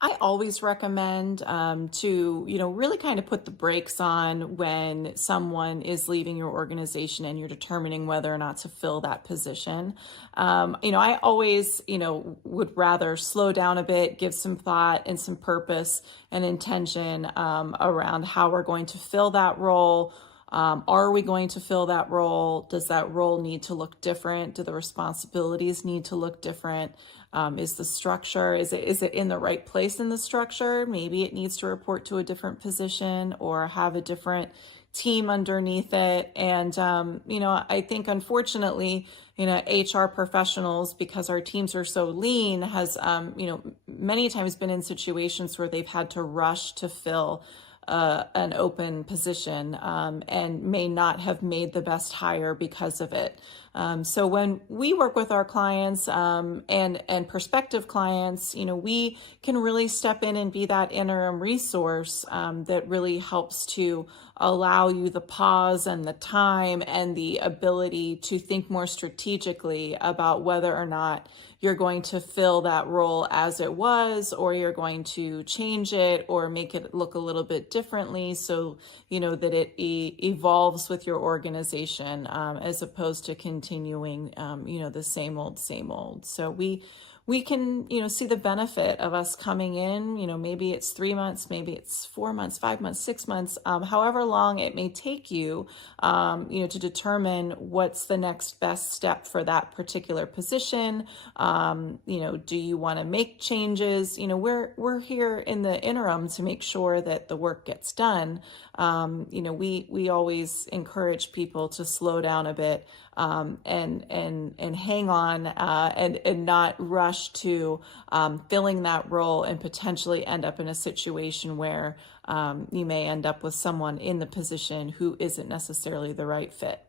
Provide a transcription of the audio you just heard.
I always recommend to, really kind of put the brakes on when someone is leaving your organization and you're determining whether or not to fill that position. I always, would rather slow down a bit, give some thought and some purpose and intention around how we're going to fill that role. Are we going to fill that role? Does that role need to look different? Do the responsibilities need to look different? Is the structure, is it in the right place in the structure? Maybe it needs to report to a different position or have a different team underneath it. And, I think unfortunately, HR professionals, because our teams are so lean, has, many times been in situations where they've had to rush to fill an open position and may not have made the best hire because of it. So when we work with our clients and prospective clients, we can really step in and be that interim resource that really helps to allow you the pause and the time and the ability to think more strategically about whether or not you're going to fill that role as it was, or you're going to change it or make it look a little bit differently so, that it evolves with your organization as opposed to continuing, the same old, same old. So we can, see the benefit of us coming in, maybe it's 3 months, maybe it's 4 months, 5 months, 6 months, however long it may take you, to determine what's the next best step for that particular position. Do you want to make changes? We're here in the interim to make sure that the work gets done. We always encourage people to slow down a bit, and hang on, and not rush to filling that role and potentially end up in a situation where you may end up with someone in the position who isn't necessarily the right fit.